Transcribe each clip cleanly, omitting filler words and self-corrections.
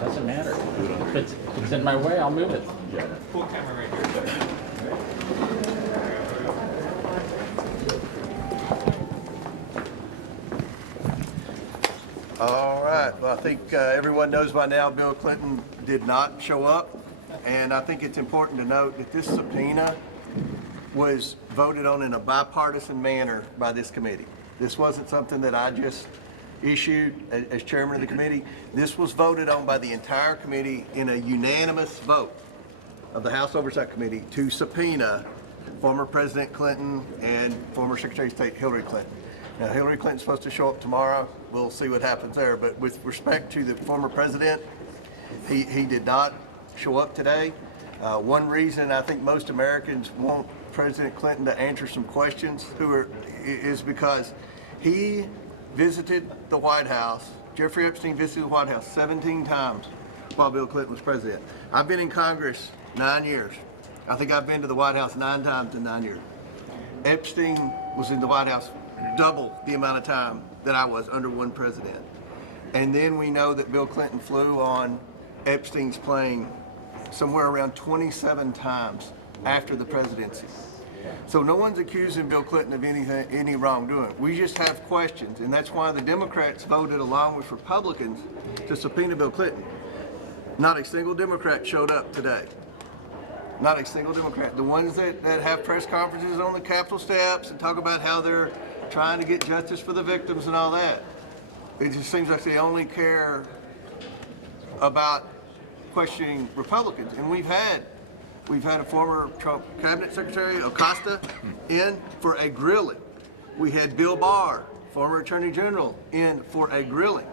Doesn't matter. If it's in my way, I'll move it. Full camera right here. All right. Well, I think everyone knows by now Bill Clinton did not show up. And I think it's important to note that this subpoena was voted on in a bipartisan manner by this committee. This wasn't something that I just issued as chairman of the committee. This was voted on by the entire committee in a unanimous vote of the House Oversight Committee to subpoena former President Clinton and former Secretary of State Hillary Clinton. Now, Hillary Clinton's supposed to show up tomorrow. We'll see what happens there. But with respect to the former president, he did not show up today. One reason I think most Americans want President Clinton to answer some questions is because he visited the White House. Jeffrey Epstein visited the White House 17 times while Bill Clinton was president. I've been in Congress 9 years. I think I've been to the White House 9 times in 9 years. Epstein was in the White House double the amount of time that I was under one president. And then we know that Bill Clinton flew on Epstein's plane somewhere around 27 times after the presidency. So no one's accusing Bill Clinton of any wrongdoing. We just have questions, and that's why the Democrats voted along with Republicans to subpoena Bill Clinton. Not a single Democrat showed up today. Not a single Democrat. The ones that have press conferences on the Capitol steps and talk about how they're trying to get justice for the victims and all that. It just seems like they only care about questioning Republicans. And we've had a former Trump cabinet secretary, Acosta, in for a grilling. We had Bill Barr, former attorney general, in for a grilling.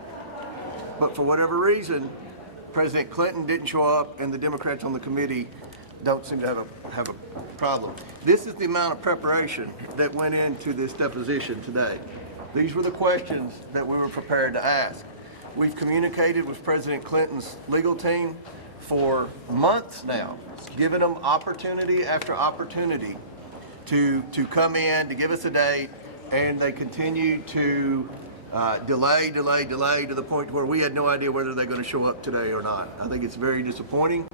But for whatever reason, President Clinton didn't show up, and the Democrats on the committee don't seem to have a problem. This is the amount of preparation that went into this deposition today. These were the questions that we were prepared to ask. We've communicated with President Clinton's legal team for months now, giving them opportunity after opportunity to come in, to give us a date, and they continue to delay to the point where we had no idea whether they're going to show up today or not. I think it's very disappointing.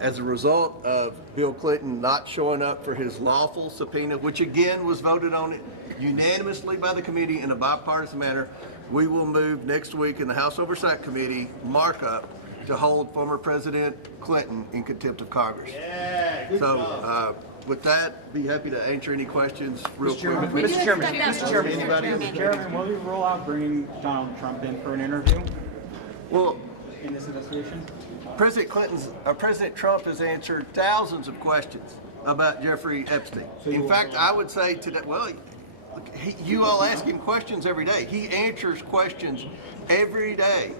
As a result of Bill Clinton not showing up for his lawful subpoena, which again was voted on unanimously by the committee in a bipartisan manner, we will move next week in the House Oversight Committee markup to hold former President Clinton in contempt of Congress. Yeah, so with that, be happy to answer any questions real quick. Mr. Chairman, will you roll out bringing Donald Trump in for an interview? Well, in this investigation? President Trump has answered thousands of questions about Jeffrey Epstein. In fact, I would say today, well, you all ask him questions every day. He answers questions every day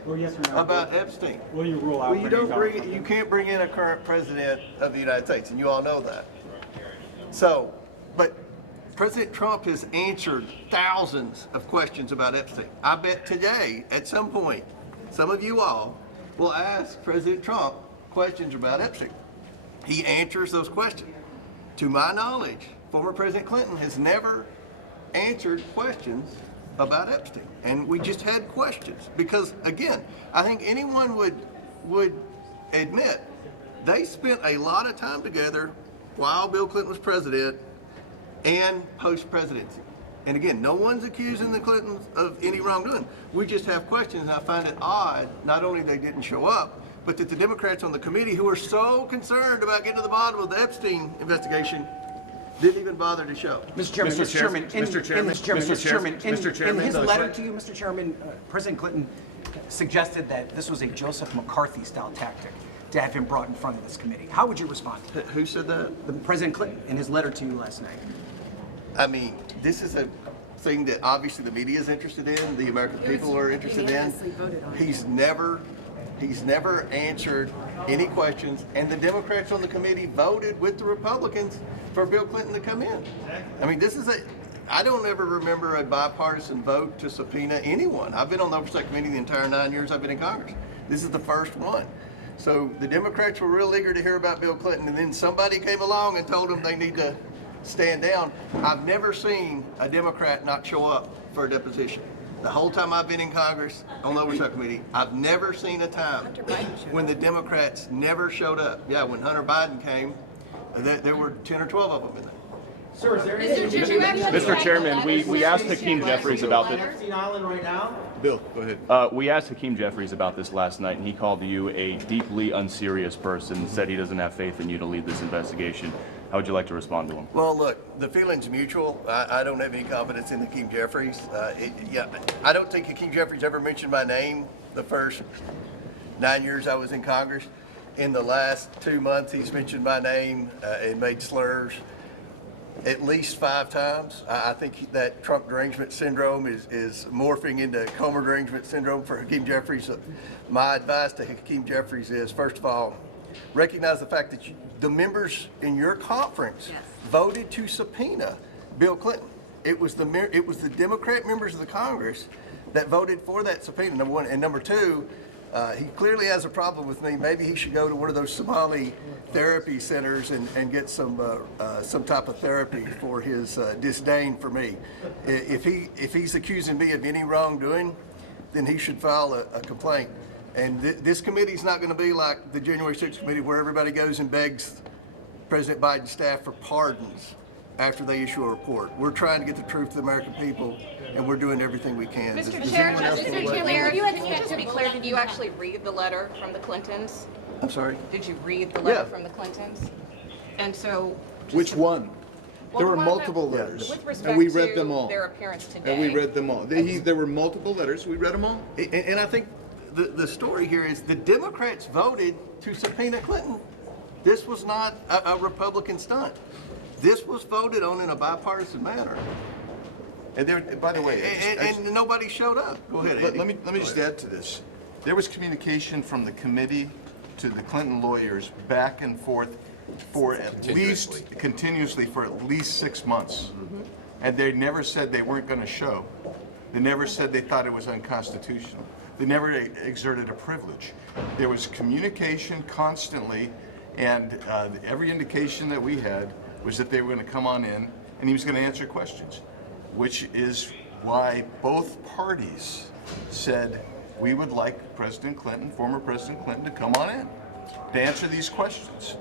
about Epstein. Will you rule out? Well, you can't bring in a current president of the United States, and you all know that. So, but President Trump has answered thousands of questions about Epstein. I bet today, at some point, some of you all will ask President Trump questions about Epstein. He answers those questions. To my knowledge, former President Clinton has never answered questions about Epstein. And we just had questions because, again, I think anyone would admit they spent a lot of time together while Bill Clinton was president and post-presidency. And again, no one's accusing the Clintons of any wrongdoing. We just have questions, and I find it odd, not only they didn't show up, but that the Democrats on the committee, who are so concerned about getting to the bottom of the Epstein investigation, didn't even bother to show. Mr. Chairman, in his letter to you, Mr. Chairman, President Clinton suggested that this was a Joseph McCarthy-style tactic to have him brought in front of this committee. How would you respond to that? Who said that? President Clinton, in his letter to you last night. I mean, this is a thing that obviously the media is interested in, the American people are interested in. He's never answered any questions, and the Democrats on the committee voted with the Republicans for Bill Clinton to come in. I mean, I don't ever remember a bipartisan vote to subpoena anyone. I've been on the Oversight Committee the entire 9 years I've been in Congress. This is the first one. So the Democrats were real eager to hear about Bill Clinton, and then somebody came along and told them they need to stand down. I've never seen a Democrat not show up for a deposition. the whole time I've been in Congress on the Oversight Committee, I've never seen a time when the Democrats never showed up. Yeah, when Hunter Biden came, there were 10 or 12 of them in there. Sir, is there any? Mr. Chairman, we asked Hakeem Jeffries about this. Epstein Island right now? Bill, go ahead. We asked Hakeem Jeffries about this last night, and he called you a deeply unserious person, said he doesn't have faith in you to lead this investigation. How would you like to respond to him? Well, look, the feeling's mutual. I don't have any confidence in Hakeem Jeffries. I don't think Hakeem Jeffries ever mentioned my name the first 9 years I was in Congress. In the last 2 months, he's mentioned my name and made slurs at least 5 times. I think that Trump derangement syndrome is morphing into Comer derangement syndrome for Hakeem Jeffries. So my advice to Hakeem Jeffries is, first of all, recognize the fact that the members in your conference voted to subpoena Bill Clinton. It was the Democrat members of the Congress that voted for that subpoena, number one. And number two, he clearly has a problem with me. Maybe he should go to one of those Somali therapy centers and get some type of therapy for his disdain for me. If he's accusing me of any wrongdoing, then he should file a complaint. And this committee's not going to be like the January 6th committee where everybody goes and begs President Biden's staff for pardons after they issue a report. We're trying to get the truth to the American people, and we're doing everything we can. Mr. Chair, just to be clear, did you actually read the letter from the Clintons? I'm sorry? Did you read the letter Yeah. from the Clintons? And so... Which one? There were one multiple that- letters, With respect and we read to them all. their appearance today. And we read them all. There were multiple letters. We read them all. And I think the story here is the Democrats voted to subpoena Clinton. This was not a Republican stunt. This was voted on in a bipartisan manner. And there, by the way, And nobody showed up. Go ahead, Andy. let me just add to this. There was communication from the committee to the Clinton lawyers back and forth for continuously for at least 6 months. And they never said they weren't going to show. They never said they thought it was unconstitutional. They never exerted a privilege. There was communication constantly, and every indication that we had was that they were going to come on in and he was going to answer questions, which is why both parties said we would like President Clinton, former President Clinton, to come on in to answer these questions,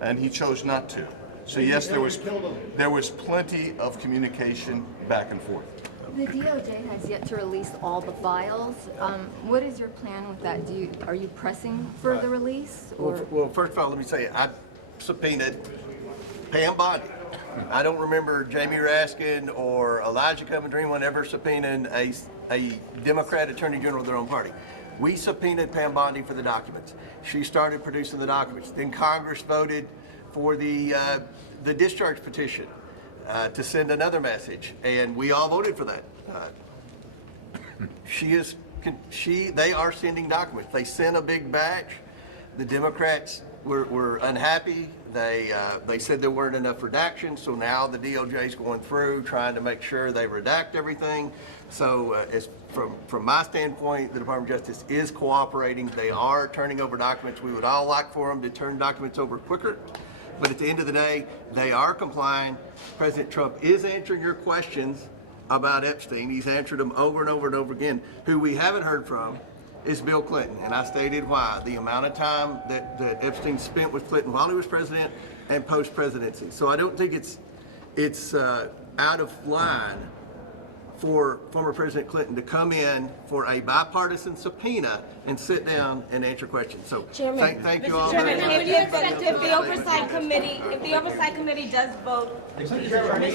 and he chose not to. So yes, there was plenty of communication back and forth. The DOJ has yet to release all the files. What is your plan with that? Are you pressing for the release? Or? Well, first of all, let me say, I subpoenaed Pam Bondi. I don't remember Jamie Raskin or Elijah Cummings or anyone ever subpoenaing a Democrat attorney general of their own party. We subpoenaed Pam Bondi for the documents. She started producing the documents. Then Congress voted for the discharge petition to send another message, and we all voted for that. They are sending documents. They sent a big batch. The Democrats were unhappy. They said there weren't enough redactions, so now the DOJ is going through trying to make sure they redact everything. So from my standpoint, the Department of Justice is cooperating. They are turning over documents. We would all like for them to turn documents over quicker. But at the end of the day, they are complying. President Trump is answering your questions about Epstein. He's answered them over and over and over again. Who we haven't heard from is Bill Clinton, and I stated why. The amount of time that Epstein spent with Clinton while he was president and post-presidency. So I don't think it's out of line for former President Clinton to come in for a bipartisan subpoena and sit down and answer questions. So thank you all. Chairman, if the oversight committee does vote